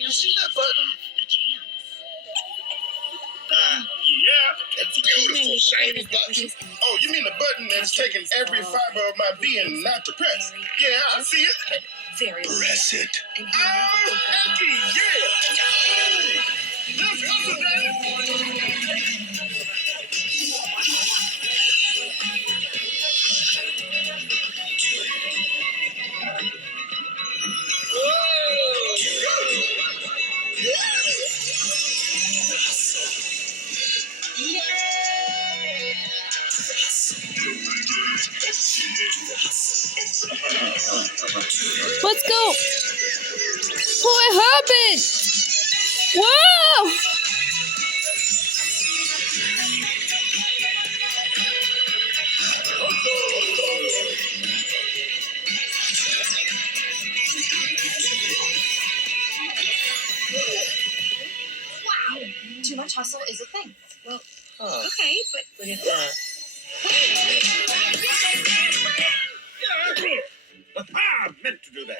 You see that button? A chance. Yeah, that beautiful shiny button. Oh, you mean the button that's taking every fiber of my being not to press? Yeah, I see it. Very Press it. Oh, hecky, yeah. Let's hustle, Daddy. Let's go. What happened? Whoa! wow. Too much hustle is a thing. Well, Huh. okay, but Look at that. I meant to do that.